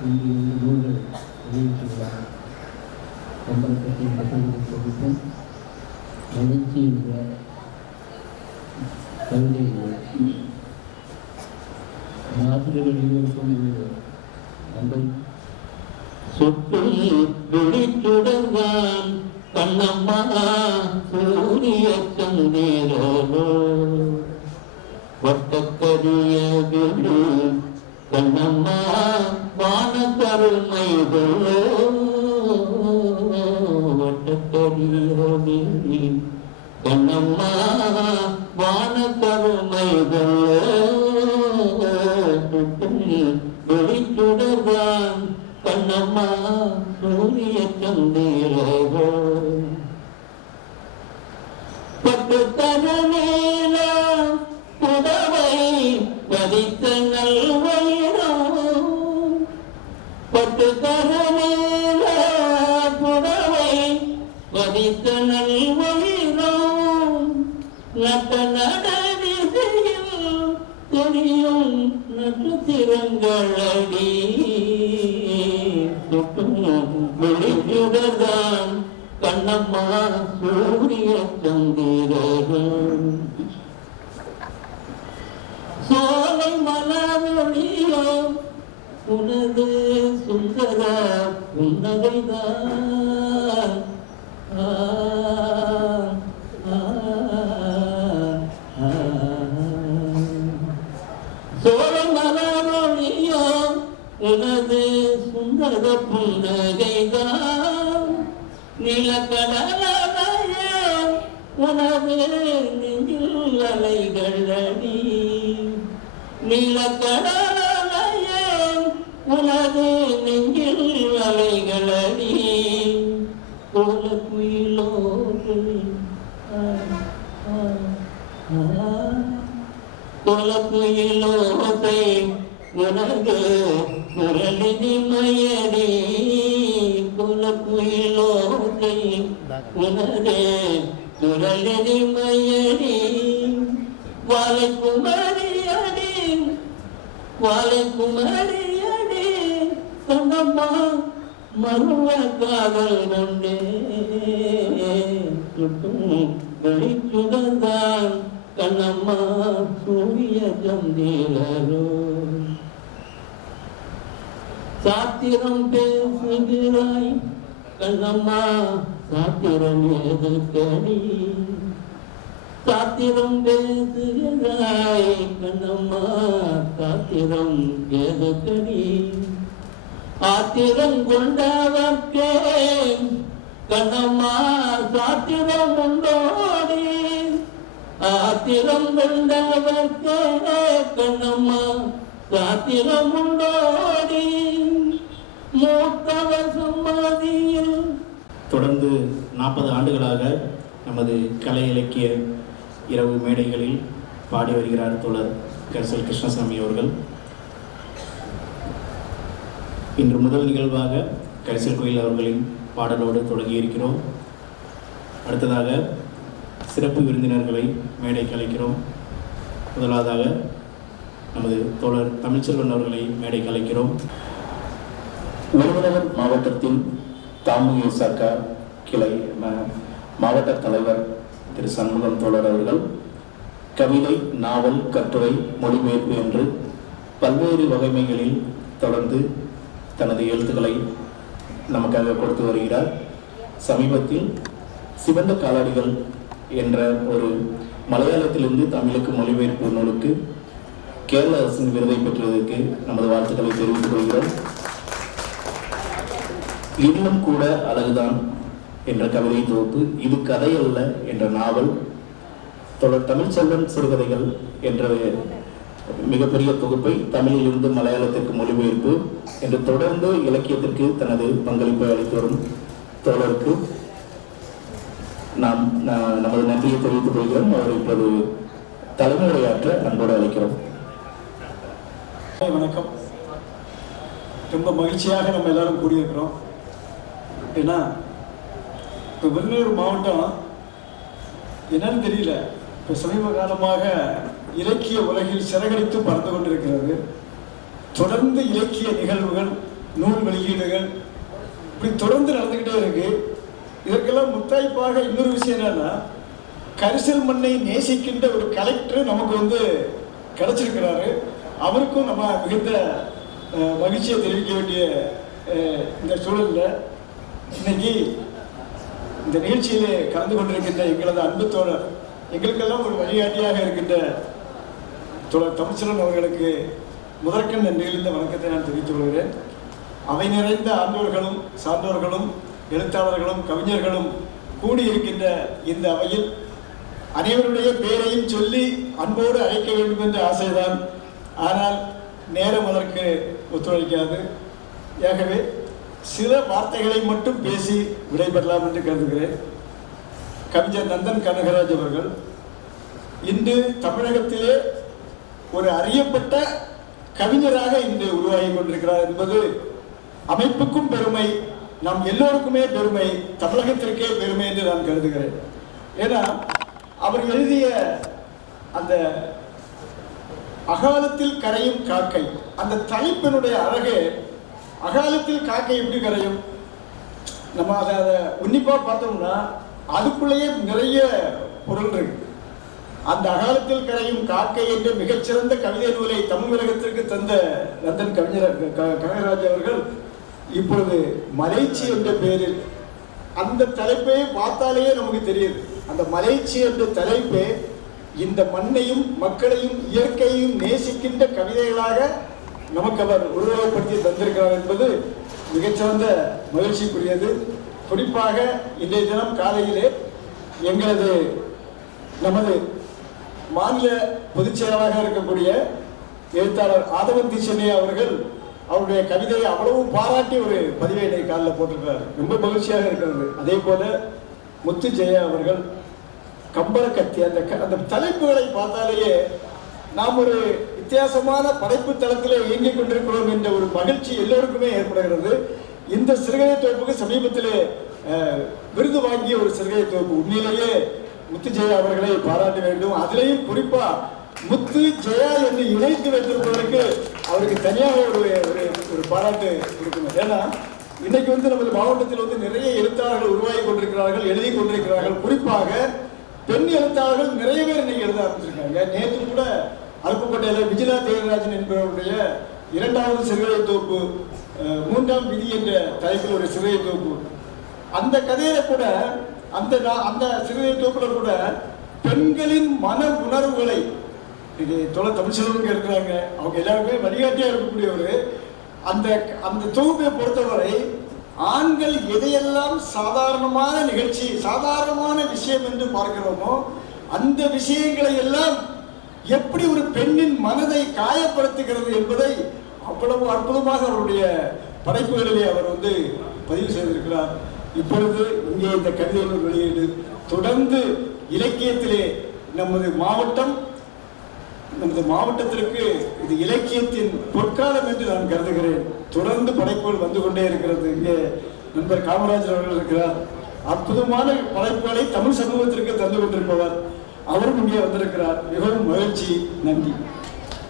இன்று நூல்கள் வெளியீட்டு விழா கம்பளக்கட்டின் தொகுப்பும் மகிழ்ச்சி என்ற கவிதை ஆசிரியர்கள் இருவருக்கும் இது நன்றி கண்ணம்மா சூரிய வட்டக்கரிய விழு கண்ணம்மா வான கருமைகளோ வட்டக்கரிய கண்ணம்மா வான கருமைகளோ சுட்டும் கண்ணம்மா சூரிய சந்திரோ படித்த நல்வயிரம் நட்ட நடதிசையில் தெரியும் நட்சத்திரங்களடி விழியுடதான் கண்ணம்மா சூரிய சந்திரன் சோலை மலரொழியோ உனது சுந்தர உன்னதைதான் ஆ, உனது சுந்தர புன்னகைதான் நிலக்கடலைய உனது நெஞ்சில் அலைகள் அடி நிலக்கடலைய உனது நெஞ்சில் அலைகள் அடி கோல குயிலோடு ஆ, ஆ, ஆ. குலக்குயிலோசை உனது குரலினி மயடி குலக்குயிலோசை உனது குரலினி மயடி வாழை குமரியடி வாழை குமரியடி கண்ணம்மா மருவ காதல் கொண்டே சுட்டும் வெளிச்சுடந்தான் கண்ணம்மா சூரிய சந்திரரோ சாத்திரம் பேசுகிறாய் கண்ணம்மா சாத்திரம் எதுக்கடி சாத்திரம் பேசுகிறாய் கண்ணம்மா சாத்திரம் எதுக்கடி ஆத்திரம் கொண்டவர்க்கே கண்ணம்மா சாத்திரம் உண்டோடி ஆத்திரம் கொண்டவர்க்கே கண்ணம்மா சாத்திரம் உண்டோடி மூத்தவர் சம்மதியில் தொடர்ந்து நாற்பது ஆண்டுகளாக நமது கலை இலக்கிய இரவு மேடைகளில் பாடி வருகிறார் தோழர் கரிசல் கிருஷ்ணசாமி அவர்கள். இன்று முதல் நிகழ்வாக கரிசல் கோயில் அவர்களின் பாடலோடு தொடங்கி இருக்கிறோம் அடுத்ததாக சிறப்பு விருந்தினர்களை மேடைக்கு அழைக்கிறோம். முதலாவதாக நமது தோழர் தமிழ்ச்செல்வன் அவர்களை மேடைக்கு அழைக்கிறோம். விருதுநகர் மாவட்டத்தின் தாமுக சர்க்கா கிளை மாவட்ட தலைவர் திரு சண்முகம் தோழர் அவர்கள் கவிதை நாவல் கட்டுரை மொழிபெயர்ப்பு என்று பல்வேறு வகைமைகளில் தொடர்ந்து தனது எழுத்துக்களை நமக்காக கொடுத்து வருகிறார். சமீபத்தில் சிவந்த காலடிகள் என்ற ஒரு மலையாளத்திலிருந்து தமிழுக்கு மொழிபெயர்ப்பு நூலுக்கு கேரள அரசின் விருதை பெற்றதற்கு நமது வாழ்த்துக்களை தெரிவித்துக் கொள்கிறோம். இன்னும் கூட அழகுதான் என்ற கவிதை தொகுப்பு இது கதை அல்ல என்ற நாவல் தொடர் தமிழ்ச்செல்வன் சிறுகதைகள் என்ற மிகப்பெரிய தொகுப்பை தமிழிலிருந்து மலையாளத்திற்கு மொழிபெயர்ப்பு என்று தொடர்ந்து இலக்கியத்திற்கு தனது பங்களிப்பை அளித்து வரும் தோழருக்கு நாம் நமது நன்றியை தெரிவித்துக் கொள்கிறோம். அவர் இப்போது தலைமையுரையாற்ற அன்போடு அளிக்கிறோம் வணக்கம். ரொம்ப மகிழ்ச்சியாக நம்ம எல்லாரும் கூடியிருக்கிறோம். ஏன்னா இப்போ விருதுநகர் மாவட்டம் என்னன்னு தெரியல. இப்போ சமீப காலமாக இலக்கிய உலகில் சிறகடித்து பறந்து கொண்டிருக்கிறது. தொடர்ந்து இலக்கிய நிகழ்வுகள் நூல் வெளியீடுகள் இப்படி தொடர்ந்து நடந்துக்கிட்டே இருக்கு. இதற்கெல்லாம் முத்தாய்ப்பாக இன்னொரு விஷயம் என்னன்னா கரிசல் மண்ணை நேசிக்கின்ற ஒரு கலெக்டர் நமக்கு வந்து கிடைச்சிருக்கிறாரு. அவருக்கும் நம்ம மிகுந்த மகிழ்ச்சியை தெரிவிக்க வேண்டிய இந்த சூழலில் இன்னைக்கு இந்த நிகழ்ச்சியிலே கலந்து கொண்டிருக்கின்ற எங்களது அன்பு தோழர் எங்களுக்கெல்லாம் ஒரு வழிகாட்டியாக இருக்கின்ற தோழர் தமிழ்ச்செல்வன் அவர்களுக்கு முதற்கண் நன்றியிலிருந்த வணக்கத்தை நான் தெரிவித்துக் கொள்கிறேன். அவை நிறைந்த ஆண்டோர்களும் சான்றோர்களும் எழுத்தாளர்களும் கவிஞர்களும் கூடியிருக்கின்ற இந்த அவையில் அனைவருடைய பெயரையும் சொல்லி அன்போடு அழைக்க வேண்டும் என்ற ஆசைதான். ஆனால் நேரம் அதற்கு ஒத்துழைக்காது. ஆகவே சில வார்த்தைகளை மட்டும் பேசி விடைபெறலாம் என்று கருதுகிறேன். கவிஞர் நந்தன் கனகராஜ் அவர்கள் இன்று தமிழகத்திலே ஒரு அறியப்பட்ட கவிஞராக இன்று உருவாகி கொண்டிருக்கிறார் என்பது அமைப்புக்கும் பெருமை நம் எல்லோருக்குமே பெருமை தமிழகத்திற்கே பெருமை என்று நான் கருதுகிறேன். ஏன்னா அவர் எழுதிய அந்த அகாலத்தில் கரையும் காக்கை அந்த தலைப்பினுடைய அழகு அகாலத்தில் காக்கை எப்படி கரையும்? நம்ம அதை அதை உன்னிப்பா பார்த்தோம்னா அதுக்குள்ளேயே நிறைய பொருள் இருக்கு. அந்த அகாலத்தில் கரையும் காக்கை என்ற மிகச்சிறந்த கவிதை நூலை தமிழகத்திற்கு தந்த ரத்தன் கவிஞர் க- கனகராஜ் அவர்கள் இப்பொழுது மலைச்சி என்ற பெயரில் அந்த தலைப்பை பார்த்தாலேயே நமக்கு தெரியுது. அந்த மலைச்சி என்ற தலைப்பே இந்த மண்ணையும் மக்களையும் இயற்கையையும் நேசிக்கின்ற கவிதைகளாக நமக்கு அவர் உருவகப்படுத்தி தந்திருக்கிறார் என்பது மிகச்சிறந்த மகிழ்ச்சிக்குரியது. குறிப்பாக இன்றைய தினம் காலையிலே எங்களது நமது மாநில பொதுச் செயலாளராக இருக்கக்கூடிய எழுத்தாளர் ஆதவந்தி சென்னை அவர்கள் அவருடைய கவிதையை அவ்வளவு பாராட்டி ஒரு பதிவை இன்னைக்கு காலில் போட்டிருக்கிறார். ரொம்ப மகிழ்ச்சியாக இருக்கிறது. அதே போல முத்து ஜெயா அவர்கள் கம்பளக்கத்தி அந்த க- அந்த தலைப்புகளை பார்த்தாலேயே நாம் ஒரு வித்தியாசமான படைப்பு தளத்தில் இயங்கிக் கொண்டிருக்கிறோம் என்ற ஒரு மகிழ்ச்சி எல்லோருக்குமே ஏற்படுகிறது. இந்த சிறுகதை தொகுப்புக்கு சமீபத்திலே விருது வாங்கிய ஒரு சிறுகதை தொகுப்பு. உண்மையிலேயே முத்து ஜெயா அவர்களை பாராட்ட வேண்டும். அதிலேயும் குறிப்பா முத்து ஜெயா என்று இணைத்து வைத்திருப்பதற்கு அவருக்கு தனியாக ஒரு ஒரு பாராட்டு கொடுக்கணும். ஏன்னா இன்னைக்கு வந்து நமது மாவட்டத்தில் வந்து நிறைய எழுத்தாளர்கள் உருவாகி கொண்டிருக்கிறார்கள் எழுதி கொண்டிருக்கிறார்கள். குறிப்பாக பெண் எழுத்தாளர்கள் நிறைய பேர் இன்னைக்கு எழுத ஆரம்பிச்சிருக்காங்க. நேற்று கூட அருப்புக்கோட்டையில விஜயா தேவராஜன் என்பவருடைய இரண்டாவது சிறுகதை தொகுப்பு மூன்றாம் விதி என்ற தலைப்பில் ஒரு சிறுகதை தொகுப்பு. அந்த கதையில கூட அந்த அந்த சிறுதை தொகுப்புல கூட பெண்களின் மன உணர்வுகளை இது தொலை தமிழ்ச்செல்வனுக்கு இருக்கிறாங்க அவங்க எல்லாருமே வழிகாட்டியா இருக்கக்கூடியவர். அந்த அந்த தொகுப்பை பொறுத்தவரை ஆண்கள் எதையெல்லாம் சாதாரணமான நிகழ்ச்சி சாதாரணமான விஷயம் என்று பார்க்கிறோமோ அந்த விஷயங்களை எல்லாம் எப்படி ஒரு பெண்ணின் மனதை காயப்படுத்துகிறது என்பதை அவ்வளவு அற்புதமாக அவருடைய படைப்புகளிலே அவர் வந்து பதிவு செய்திருக்கிறார். இப்பொழுது இங்கே இந்த கவிதை நூல் வெளியீடு. தொடர்ந்து இலக்கியத்திலே நமது மாவட்டம் நமது மாவட்டத்திற்கு இது இலக்கியத்தின் பொற்காலம் என்று நான் கருதுகிறேன். தொடர்ந்து படைப்புகள் வந்து கொண்டே இருக்கிறது. இங்கே நண்பர் காமராஜர் அவர்கள் இருக்கிறார். அற்புதமான படைப்புகளை தமிழ் சமூகத்திற்கு தந்து கொண்டிருப்பவர். அவரும் இங்கே வந்திருக்கிறார். மிகவும் மகிழ்ச்சி. நன்றி.